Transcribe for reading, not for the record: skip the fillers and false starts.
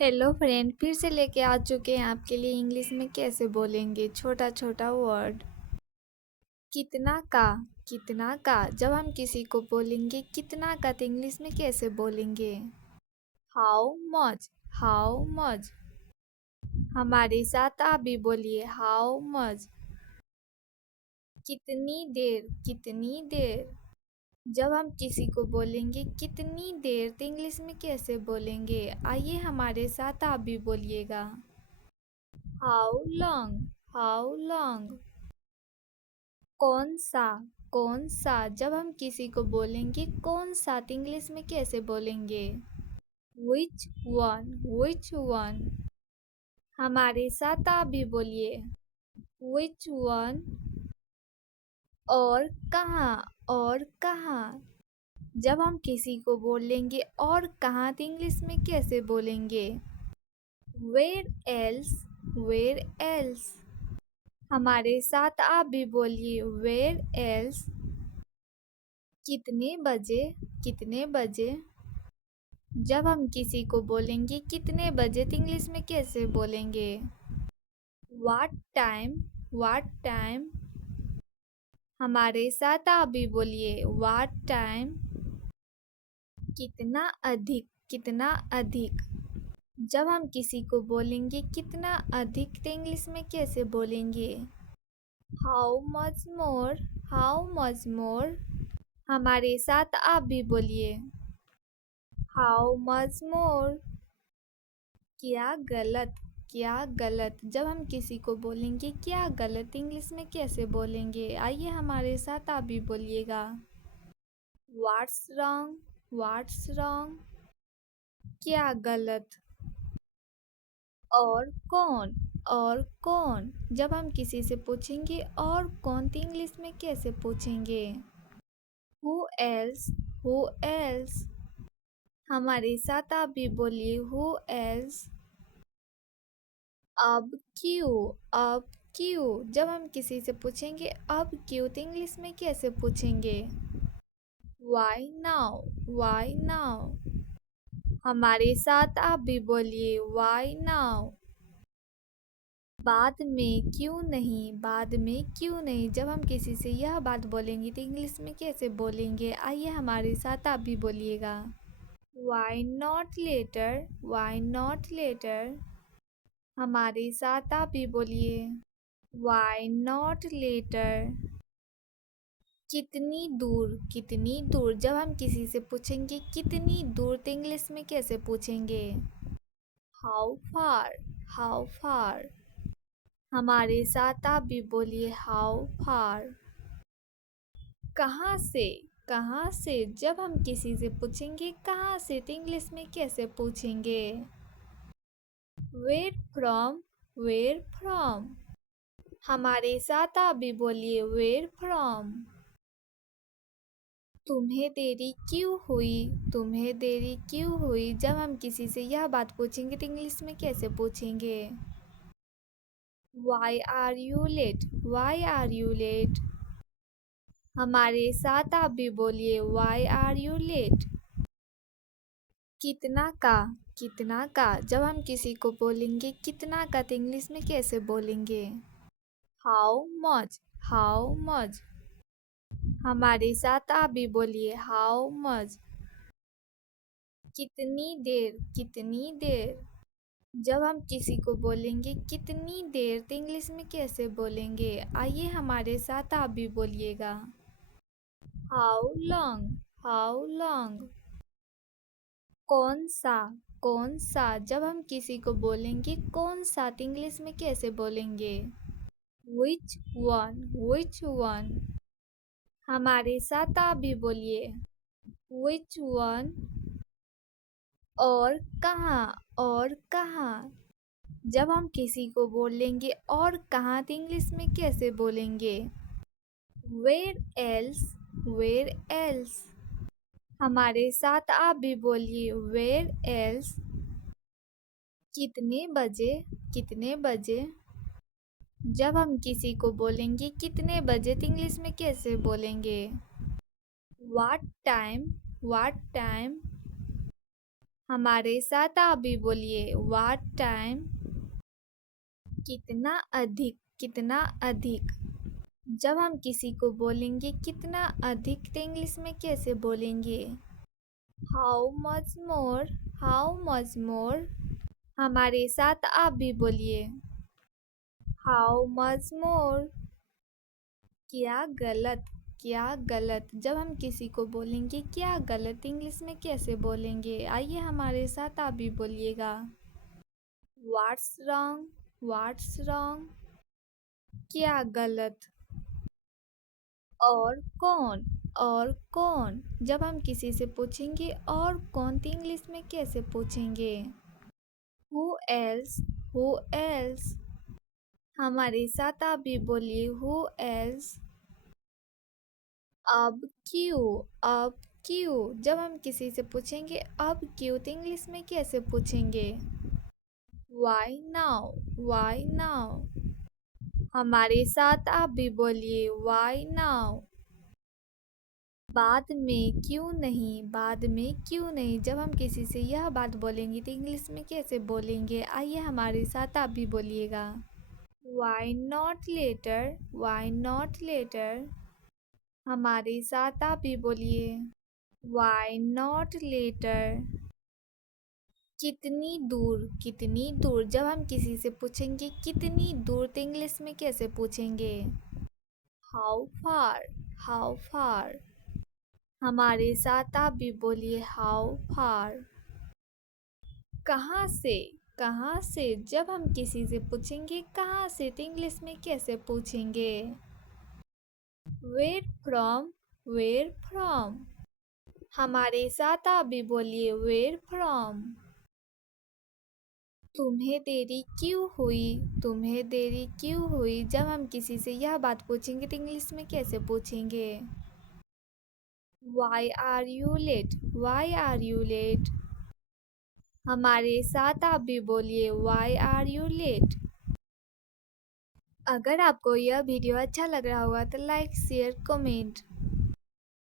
Hello friend, फिर से लेके आ चुके हैं आपके लिए इंग्लिश में कैसे बोलेंगे छोटा छोटा वर्ड। कितना का। कितना का जब हम किसी को बोलेंगे कितना का तो इंग्लिश में कैसे बोलेंगे। How much. How much. हमारे साथ आप भी बोलिए हाउ मच। कितनी देर। कितनी देर जब हम किसी को बोलेंगे कितनी देर तो इंग्लिश में कैसे बोलेंगे। आइए हमारे साथ आप भी बोलिएगा हाउ लॉन्ग। How long. कौन सा। कौन सा जब हम किसी को बोलेंगे कौन सा तो इंग्लिश में कैसे बोलेंगे। Which one. Which one. हमारे साथ आप भी बोलिए विच वन। और कहाँ। और कहाँ जब हम किसी को बोलेंगे और कहाँ तो इंग्लिश में कैसे बोलेंगे। Where else. Where else. हमारे साथ आप भी बोलिए वेयर एल्स। कितने बजे। कितने बजे जब हम किसी को बोलेंगे कितने बजे तो इंग्लिश में कैसे बोलेंगे। What time. What time. हमारे साथ आप भी बोलिए व्हाट टाइम। कितना अधिक। कितना अधिक जब हम किसी को बोलेंगे कितना अधिक तो इंग्लिश में कैसे बोलेंगे। How much more. How much more. हमारे साथ आप भी बोलिए हाउ मच मोर। क्या गलत। क्या गलत जब हम किसी को बोलेंगे क्या गलत इंग्लिश में कैसे बोलेंगे। आइए हमारे साथ आप भी बोलिएगा व्हाट्स रॉन्ग। What's wrong. क्या गलत। और कौन। और कौन जब हम किसी से पूछेंगे और कौन तो इंग्लिश में कैसे पूछेंगे। Who else. Who else. हमारे साथ आप भी बोलिए हु एल्स। अब क्यों। अब क्यों जब हम किसी से पूछेंगे अब क्यों तो इंग्लिश में कैसे पूछेंगे। Why now. Why now. हमारे साथ आप भी बोलिए वाई नाउ। बाद में क्यों नहीं। बाद में क्यों नहीं जब हम किसी से यह बात बोलेंगे तो इंग्लिश में कैसे बोलेंगे। आइए हमारे साथ आप भी बोलिएगा why not later. Why not later. हमारे साथ आप भी बोलिए वाई नॉट लेटर। कितनी दूर। कितनी दूर जब हम किसी से पूछेंगे कितनी दूर तो इंग्लिश में कैसे पूछेंगे। How far. How far. हमारे साथ आप भी बोलिए हाउ फार। कहाँ से। कहाँ से जब हम किसी से पूछेंगे कहाँ से तो इंग्लिश में कैसे पूछेंगे। Where from. Where from. हमारे साथ आप भी बोलिए वेयर फ्रॉम। तुम्हें देरी क्यों हुई। तुम्हें देरी क्यों हुई जब हम किसी से यह बात पूछेंगे तो इंग्लिश में कैसे पूछेंगे। Why are you late. Why are you late. हमारे साथ आप भी बोलिए वाई आर यू लेट। कितना का। कितना का जब हम किसी को बोलेंगे कितना का तो इंग्लिश में कैसे बोलेंगे। How much. How much. हमारे साथ आप भी बोलिए हाउ मच। कितनी देर। कितनी देर जब हम किसी को बोलेंगे कितनी देर तो इंग्लिश में कैसे बोलेंगे। आइए हमारे साथ आप भी बोलिएगा हाउ लॉन्ग। How long. कौन सा। कौन सा जब हम किसी को बोलेंगे कौन सा तो इंग्लिश में कैसे बोलेंगे। Which one. Which one. हमारे साथ आप भी बोलिए विच वन। और कहाँ। और कहाँ जब हम किसी को बोलेंगे और कहाँ तो इंग्लिश में कैसे बोलेंगे। Where else. Where else. हमारे साथ आप भी बोलिए वेयर एल्स। कितने बजे। कितने बजे जब हम किसी को बोलेंगे कितने बजे तो इंग्लिश में कैसे बोलेंगे। What time. What time. हमारे साथ आप भी बोलिए व्हाट टाइम। कितना अधिक, कितना अधिक। जब हम किसी को बोलेंगे कितना अधिक तो इंग्लिश में कैसे बोलेंगे? How much more, how much more. हमारे साथ आप भी बोलिए हाउ मच मोर। क्या गलत, क्या गलत। जब हम किसी को बोलेंगे क्या गलत इंग्लिश में कैसे बोलेंगे? आइए हमारे साथ आप भी बोलिएगा व्हाट्स रॉन्ग, व्हाट्स रॉन्ग। क्या गलत। और कौन, और कौन। जब हम किसी से पूछेंगे और कौन तो इंग्लिश में कैसे पूछेंगे? Who else, who else. हमारे साथ आप भी बोलिए हु एल्स। अब क्यों, अब क्यों। जब हम किसी से पूछेंगे अब क्यों तो इंग्लिश में कैसे पूछेंगे? Why now, why now. हमारे साथ आप भी बोलिए वाई नाउ। बाद में क्यों नहीं, बाद में क्यों नहीं। जब हम किसी से यह बात बोलेंगे तो इंग्लिश में कैसे बोलेंगे? आइए हमारे साथ आप भी बोलिएगा why not later, why not later. हमारे साथ आप भी बोलिए वाई नॉट लेटर। कितनी दूर, कितनी दूर। जब हम किसी से पूछेंगे कितनी दूर तो इंग्लिश में कैसे पूछेंगे? How far, how far. हमारे साथ आप भी बोलिए हाउ फार। कहाँ से, कहाँ से। जब हम किसी से पूछेंगे कहाँ से तो इंग्लिश में कैसे पूछेंगे? Where from, where from. हमारे साथ आप भी बोलिए वेयर फ्रॉम। तुम्हें देरी क्यों हुई, तुम्हें देरी क्यों हुई। जब हम किसी से यह बात पूछेंगे तो इंग्लिश में कैसे पूछेंगे? Why are you late, why are you late. हमारे साथ आप भी बोलिए वाई आर यू लेट। अगर आपको यह वीडियो अच्छा लग रहा होगा तो लाइक शेयर कमेंट